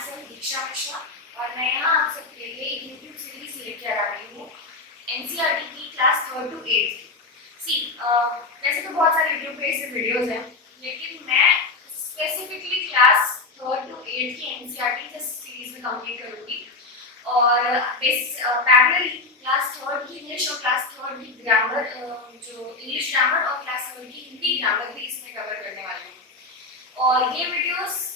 myself दीक्षा मिश्रा और मैं यहाँ आप सबके लिए एक यूट्यूब सीरीज लेकर आ रही हूँ एनसीईआरटी की क्लास 3rd to 8th। वैसे तो बहुत सारे यूट्यूब पे ऐसे वीडियोस हैं, लेकिन मैं specifically class 3rd to 8th की एनसीईआरटी इस सीरीज में कंप्लीट करूँगी और पैरेलली क्लास 3rd की इंग्लिश और क्लास 3rd की ग्रामर, जो इंग्लिश ग्रामर और क्लास 3rd की हिंदी ग्रामर भी इसमें कवर करने वाली हूँ। और ये videos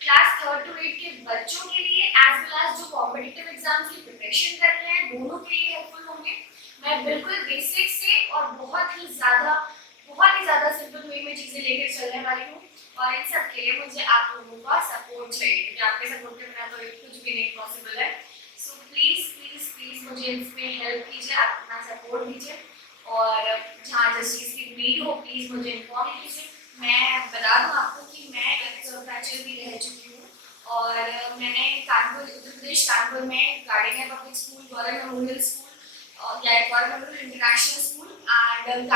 class 3rd to 8th के बच्चों के लिए एज वेल एज जो कॉम्पिटिटिव एग्जाम्स की प्रिपरेशन कर रहे हैं दोनों के लिए हेल्पफुल होंगे। मैं बिल्कुल बेसिक से और बहुत ही ज़्यादा सिंपल वे में चीज़ें लेकर चलने वाली हूँ और इन सब के लिए मुझे आप लोगों का सपोर्ट चाहिए, क्योंकि आपके सपोर्ट के बिना तो कुछ भी नहीं पॉसिबल है। सो प्लीज़ मुझे इसमें हेल्प कीजिए, आप अपना सपोर्ट दीजिए और जहाँ जिस चीज़ की नीड हो प्लीज़ मुझे इन्फॉर्म कीजिए। मैं बता दूँ आपको कि मैं एक सबटाइचर भी रह चुकी हूँ और मैंने कानपुर, उत्तर प्रदेश कानपुर में Gardenia public school, government memorial school और government memorial international school and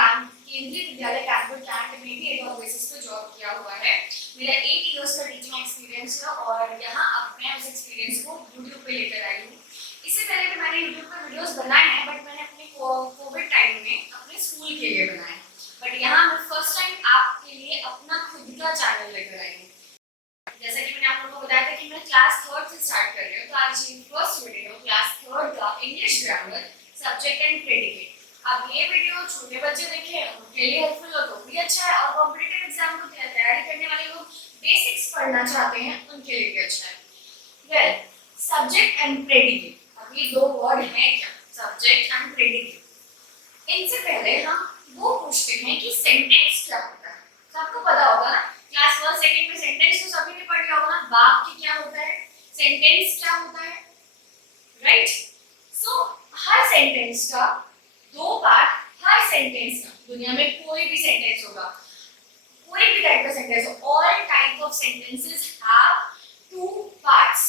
Kendriya Vidyalaya Kanpur cantt में भी एक बेसिस पे जॉब किया हुआ है। मेरा 8 इयर्स का टीचिंग एक्सपीरियंस है और यहाँ अब मैं उस एक्सपीरियंस को यूट्यूब पे लेकर आई हूँ। इससे पहले भी मैंने यूट्यूब पर वीडियोस बनाए हैं, बट मैंने अपने कोविड टाइम में अपने स्कूल के लिए बनाए, बट यहाँ मैं फर्स्ट टाइम आपके लिए अपना खुद का चैनल लेकर आई हूँ। जैसा कि मैंने आप लोगों को बताया था कि मैं क्लास 3rd से स्टार्ट कर रही हूँ, तो आज ये फर्स्ट वीडियो क्लास 3rd का English grammar subject and predicate. अब ये वीडियो छोटे बच्चे देखें उनके लिए हेल्पफुल हो तो भी अच्छा है, और कॉम्पिटिटिव एग्जाम को तैयारी करने वाले लोग बेसिक्स पढ़ना चाहते हैं उनके लिए भी अच्छा है। वेल, सब्जेक्ट एंड प्रेडिकेट, अब ये दो वर्ड हैं क्या, सब्जेक्ट एंड प्रेडिकेट। इनसे पहले हम वो पूछते हैं कि सेंटेंस क्या होता है। सबको पता होगा ना, क्लास 1 2nd में सेंटेंस तो सभी ने पढ़ लिया होगा ना, वाक्य क्या होता है, सेंटेंस क्या होता है, राइट। सो हर सेंटेंस का दो पार्ट, हर सेंटेंस का, दुनिया में कोई भी सेंटेंस होगा, कोई भी टाइप का सेंटेंस हो, all type of sentences have two parts,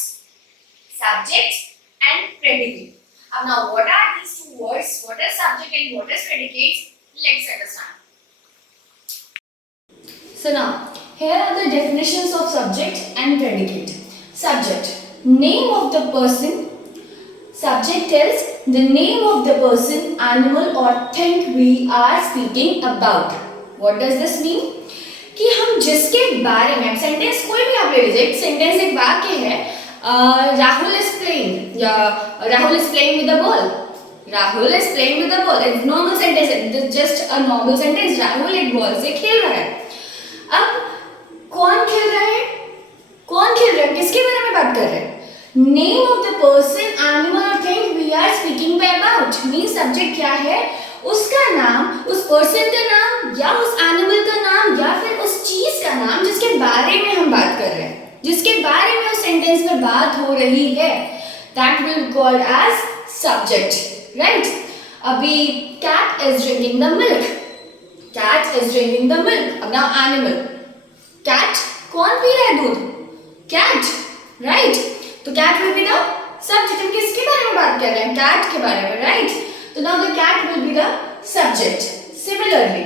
subject and predicate. अब now what are these two words, what is subject and what is predicate? Let's understand. So now, here are the definitions of subject and predicate. Subject, name of the person. Subject tells the name of the person, animal or thing we are speaking about. What does this mean? कि हम जिसके बारे में, sentence कोई भी आप ले लीजिए, एक सेंटेंस एक वाक्य है, राहुल is playing, या Rahul is playing with the ball. Rahul is playing with the ball. It's normal sentence. It's just a normal sentence. Rahul एक बॉल से खेल रहा है। अब कौन खेल रहा है, कौन खेल रहा है, किसके बारे में बात कर रहे हैं? Name of the person, animal और thing we are speaking about. Mean subject क्या है, उसका नाम, उस पर्सन का नाम या उस एनिमल का नाम या फिर उस चीज का नाम जिसके बारे में हम बात कर रहे हैं, जिसके बारे में उस सेंटेंस में बात हो रही है, that will be called as subject, right. अभी cat is drinking the milk, cat is drinking the milk. अब now animal, cat, कौन पी रहा है दूध, cat, right. तो cat will be the subject. हम किसके बारे में बात कर रहे हैं, cat के बारे में, right. तो now the cat will be the subject. Similarly,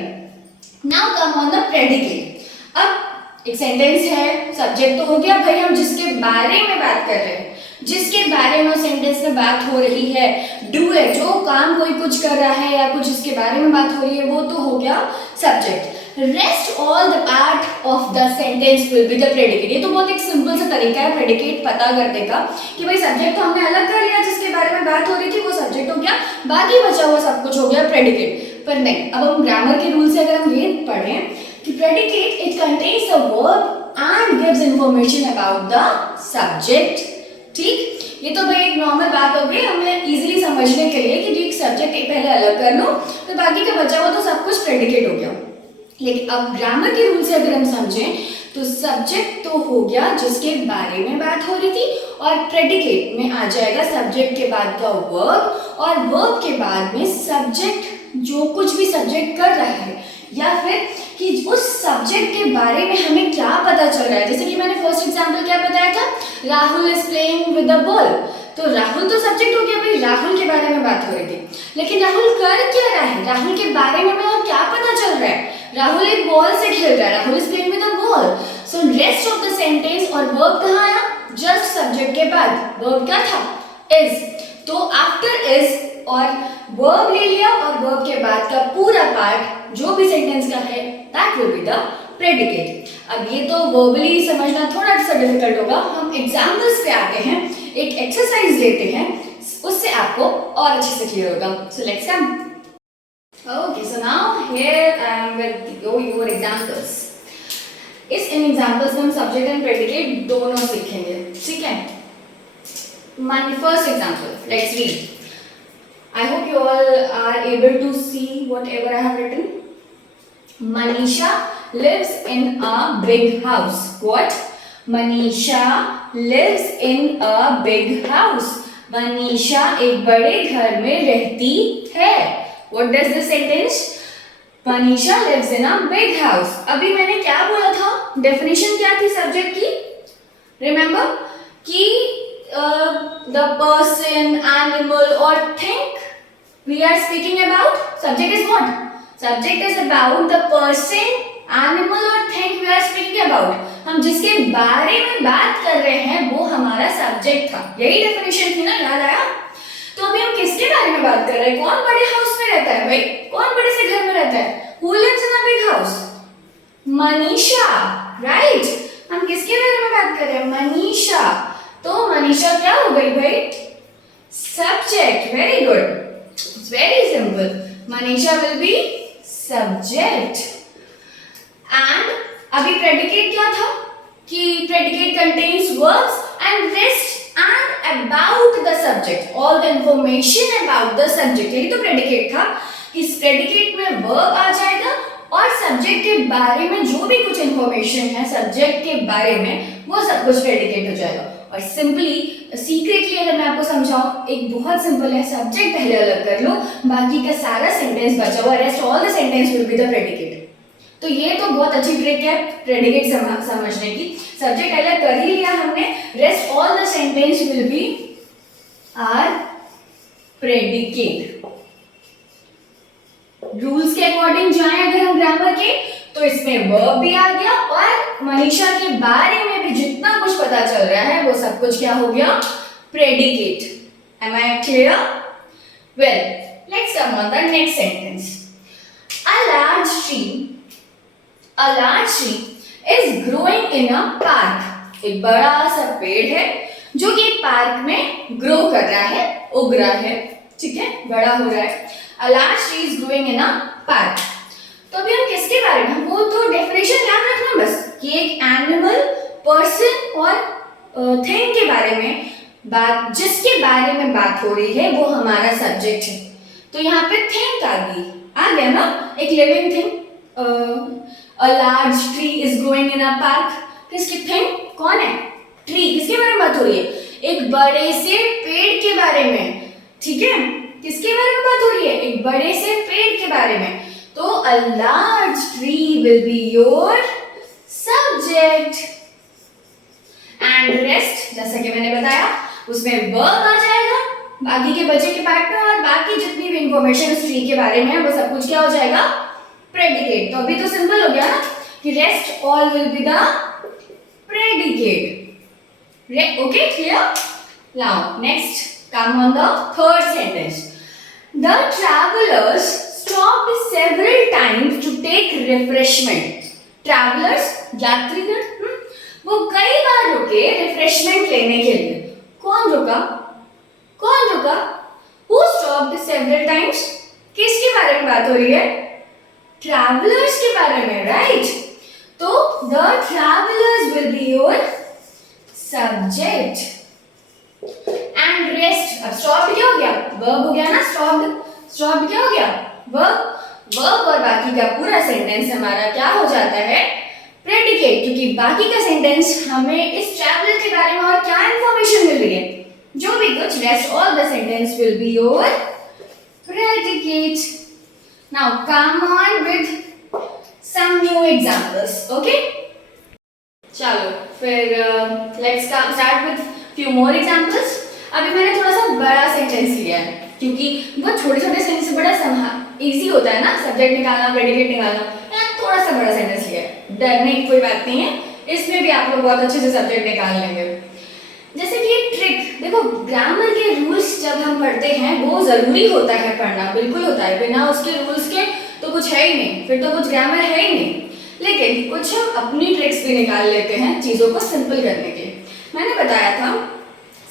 now come on the predicate. अब एक सेंटेंस है, सब्जेक्ट तो हो गया भाई, हम जिसके बारे में बात कर रहे हैं, जिसके बारे में सेंटेंस में बात हो रही है, डू है, जो काम कोई कुछ कर रहा है या कुछ इसके बारे में बात हो रही है, वो तो हो गया subject. Rest all the part of the sentence will be the predicate. ये तो बहुत एक सिंपल सा तरीका है प्रेडिकेट पता करने का कि भाई सब्जेक्ट तो हमने अलग कर लिया, जिसके बारे में बात हो रही थी वो सब्जेक्ट हो गया, बाकी बचा हुआ सब कुछ हो गया प्रेडिकेट। पर नहीं, अब हम ग्रामर के रूल से अगर हम ये पढ़ें कि predicate it contains a verb and gives information about the subject. ठीक, ये तो भाई एक नॉर्मल बात हो गई हमें इजीली समझने के लिए कि जो एक सब्जेक्ट पहले अलग कर लो, तो बाकी का बचा हुआ तो सब कुछ प्रेडिकेट हो गया। लेकिन अब ग्रामर के रूल से अगर हम समझें तो सब्जेक्ट तो हो गया जिसके बारे में बात हो रही थी, और प्रेडिकेट में आ जाएगा सब्जेक्ट के बाद का वर्ब, और वर्ब के बाद में सब्जेक्ट जो कुछ भी सब्जेक्ट कर रहा है, या फिर कि उस सब्जेक्ट के बारे में हमें क्या पता चल रहा है। जैसे कि मैंने फर्स्ट एग्जांपल क्या बताया था, Rahul is playing with the ball, तो राहुल तो सब्जेक्ट हो गया भाई, राहुल के बारे में बात हो रही थी, लेकिन राहुल कर क्या रहा है, राहुल के बारे में हमें और क्या पता चल रहा है, राहुल एक बॉल से खेल रहा है, Rahul is playing with the ball. So rest of the sentence और वर्ब कहाँ आया, जस्ट सब्जेक्ट के बाद वर्ब क्या था, इज। तो आफ्टर इज और वर्ब ले लिया और वर्ब के बाद का पूरा पार्ट जो भी सेंटेंस का है that will be the predicate. अब ये तो वर्बली समझना थोड़ा सा डिफिकल्ट होगा, हम एग्जाम्पल्स पे आते हैं, एक एक्सरसाइज लेते हैं, उससे आपको और अच्छे से क्लियर होगा। So let's come. Okay, so now here I am with your examples. In examples में हम सब्जेक्ट एंड प्रेडिकेट दोनों सीखेंगे, ठीक है। My first example, let's read. I hope you all are able to see whatever I have written. Manisha lives in a big house. What? Manisha lives in a big house. Manisha एक बड़े घर में रहती है. What does this sentence? Manisha lives in a big house. अभी मैंने क्या बोला था? Definition क्या थी सब्जेक्ट की? Remember कि the person, animal or thing we are speaking about. Subject is what? Subject is about the person, animal or thing we are speaking about. हम जिसके बारे में बात कर रहे हैं वो हमारा सब्जेक्ट था, यही डेफिनेशन थी ना, याद आया? तो अभी हम किसके बारे में बात कर रहे हैं? कौन बड़े हाउस में रहता है भाई? कौन बड़े से घर में रहता है? Who lives in a big house? Manisha, right? हम किसके बारे में बात कर रहे हैं? मनीषा। तो मनीषा क्या हो गई भाई? Subject. Very good, it's very simple. Manisha will be subject. And अभी predicate क्या था? कि predicate contains verbs and rest and about the subject. All the information about the subject. यही तो predicate था। इस predicate में verb आ जाएगा और subject के बारे में जो भी कुछ information है subject के बारे में वो सब कुछ predicate हो जाएगा। और सिंपली सीक्रेटली अगर मैं आपको समझाऊं, एक बहुत सिंपल है, सब्जेक्ट पहले अलग कर लो, बाकी का सारा सेंटेंस बचा हुआ, rest all the sentence will be the predicate. तो ये तो बहुत अच्छी ट्रिक है प्रेडिकेट समझने की। सब्जेक्ट अलग कर ही लिया हमने, rest all the sentence will be our predicate. Rules के अकॉर्डिंग जाएं अगर हम ग्रामर के, तो इसमें वर्ब भी आ गया और मनीषा के बारे में भी जितना कुछ पता चल रहा है वो सब कुछ क्या हो गया? Predicate. Am I clear? Well, let's come on the next sentence. A large tree is growing in a park. एक बड़ा सा पेड़ है जो कि पार्क में ग्रो कर रहा है, उग रहा है, ठीक है, बड़ा हो रहा है। A large tree is growing in a park. तो अभी हम किसके बारे में, वो तो डेफिनेशन याद रखना बस कि एक एनिमल, पर्सन और थिंग के बारे में बात, जिसके बारे में बात हो रही है वो हमारा सब्जेक्ट है। तो यहाँ पे थिंग आ गया ना, एक living thing. A large tree is growing in a park, किसकी थिंग? कौन है? ट्री। किसके बारे में बात हो रही है? एक बड़े से पेड़ के बारे में, ठीक है। किसके बारे में बात हो रही है? एक बड़े से पेड़ के बारे में। तो a large tree will be your subject and rest, जैसा कि मैंने बताया उसमें verb आ जाएगा बाकी के बचे के पार्ट में, और बाकी जितनी भी इंफॉर्मेशन उस ट्री के बारे में है वो सब कुछ क्या हो जाएगा? प्रेडिकेट। तो अभी तो सिंपल हो गया ना कि rest all will be the predicate. Okay, clear? Now next come on the third sentence. The travelers stopped several times to take refreshment. Travelers, यात्रीगण, वो कई बार रुके रिफ्रेशमेंट लेने के लिए। कौन रुका? कौन रुका? Who stopped several times? किसके बारे में बात हो रही है? Travelers के बारे में, right? तो the travelers will be your subject. And rest, अब stop क्या हो गया? Verb हो गया ना, stopped क्या हो गया? Verb और बाकी का पूरा सेंटेंस हमारा क्या हो जाता है? प्रेडिकेट, क्योंकि बाकी का सेंटेंस हमें इस ट्रैवलर के बारे में और क्या इंफॉर्मेशन मिल रही है, जो भी कुछ, rest all the sentence will be your predicate. Now come on with some new examples, okay? चलो फिर let's start with few more examples. अभी मैंने थोड़ा सा बड़ा सेंटेंस लिया है क्योंकि वो छोटे छोटे सेंटेंस से बड़ा इजी होता है ना सब्जेक्ट निकालना, प्रेडिकेट निकालना। थोड़ा सा बड़ा सेंटेंस लिया है, डरने की कोई बात नहीं है, इसमें भी आप लोग बहुत अच्छे से सब्जेक्ट निकाल लेंगे। जैसे कि एक ट्रिक, देखो ग्रामर के रूल्स जब हम पढ़ते हैं वो जरूरी होता है पढ़ना, बिल्कुल होता है, बिना उसके रूल्स के तो कुछ है ही नहीं, फिर तो कुछ ग्रामर है ही नहीं। लेकिन कुछ हम अपनी ट्रिक्स भी निकाल लेते हैं चीज़ों को सिंपल करने के। मैंने बताया था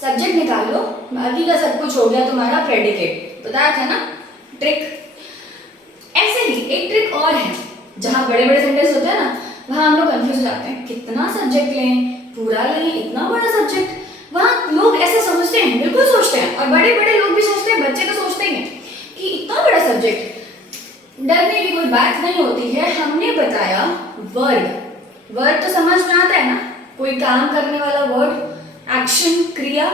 सब्जेक्ट निकाल लो, बाकी का सब कुछ हो गया तुम्हारा प्रेडिकेट, बताया था ना ट्रिक। ऐसे ही एक ट्रिक और है, जहाँ बड़े बड़े सेंटेंस होते हैं ना वहाँ हम लोग कंफ्यूज हो जाते हैं, कितना सब्जेक्ट लें, पूरा लें, इतना बड़ा सब्जेक्ट। वहाँ लोग ऐसे समझते हैं, बिल्कुल सोचते हैं, और बड़े बड़े लोग भी सोचते हैं, बच्चे तो सोचते ही हैं कि इतना बड़ा सब्जेक्ट। डरने की कोई बात नहीं होती है। हमने बताया वर्ड, वर्ड तो समझ में आता है ना, कोई काम करने वाला वर्ड, एक्शन, क्रिया,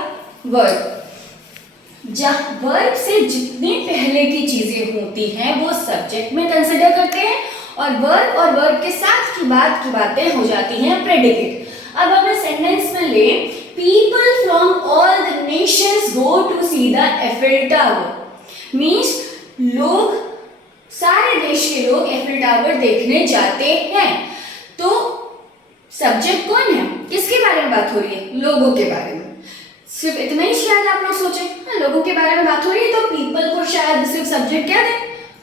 वर्ड। जब वर्ब से जितनी पहले की चीजें होती हैं वो सब्जेक्ट में कंसिडर करते हैं, और वर्ब के साथ की बातें हो जाती हैं प्रेडिकेट। अब हमें सेंटेंस में ले, people from all the nations go to see the Eiffel tower, means लोग, सारे देश के लोग एफिल टावर देखने जाते हैं। तो सब्जेक्ट कौन है, किसके बारे में बात हो रही है, लोगों के बारे में। सिर्फ इतना ही शायद आप लोग सोचे, हाँ लोगों के बारे में बात हो रही है तो पीपल को शायद सिर्फ सब्जेक्ट क्या दे।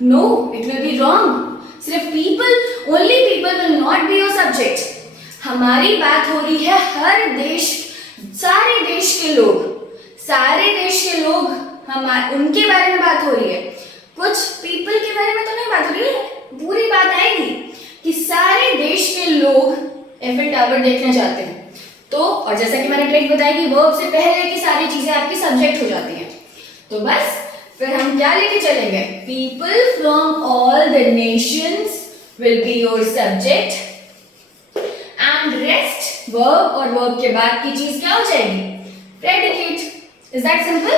No, it will be wrong. सिर्फ people, only people will not be your subject. हमारी बात हो रही है हर देश, सारे देश के लोग, सारे देश के लोग, हम उनके बारे में बात हो रही है। कुछ पीपल के बारे में तो नहीं बात हो रही है, पूरी बात आएगी कि सारे देश के लोग एफिल टावर देखने जाते हैं। तो और जैसा कि मैंने ट्रिक बताई कि वर्ब से पहले की सारी चीजें आपकी सब्जेक्ट हो जाती हैं। तो बस फिर हम क्या लेके चलेंगे, people from all the nations will be your subject, and rest verb, और वर्ब के बाद की चीज क्या हो जाएगी, predicate. Is that simple,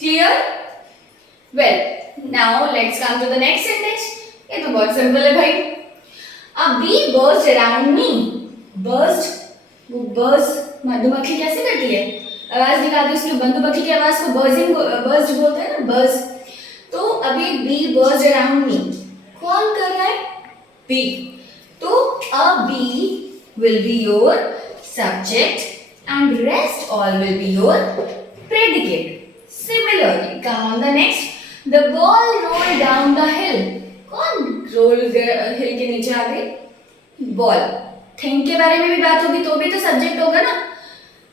clear? Well, now let's come to the next sentence. ये तो बहुत सिंपल है भाई। A bee buzzed around me. Buzzed, वो buzz मधुमक्खी कैसे करती है, आवाज निकालती है, उसकी मधुमक्खी की आवाज को buzzed बोलते हैं ना, buzz। तो अभी bee buzzed around me, कौन कर रहा है, bee। तो a bee will be your subject and rest all will be your predicate. Similarly, come on the next. The ball rolled down the hill. कौन रोल हिल के नीचे आ गई, बॉल। थिंग के बारे में भी बात होगी तो भी तो सब्जेक्ट होगा ना।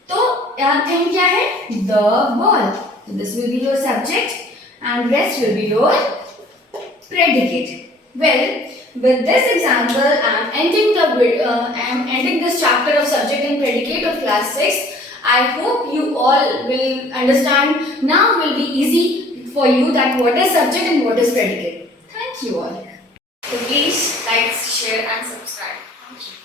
तो यहाँ थिंग क्या है, the ball. This will be your subject and rest will be your predicate. Well, with this example I am ending this chapter of subject and predicate of class 6. I hope you all will understand, now will be easy for you that what is subject and what is predicate. Thank you all. So please like, share and subscribe. Thank you.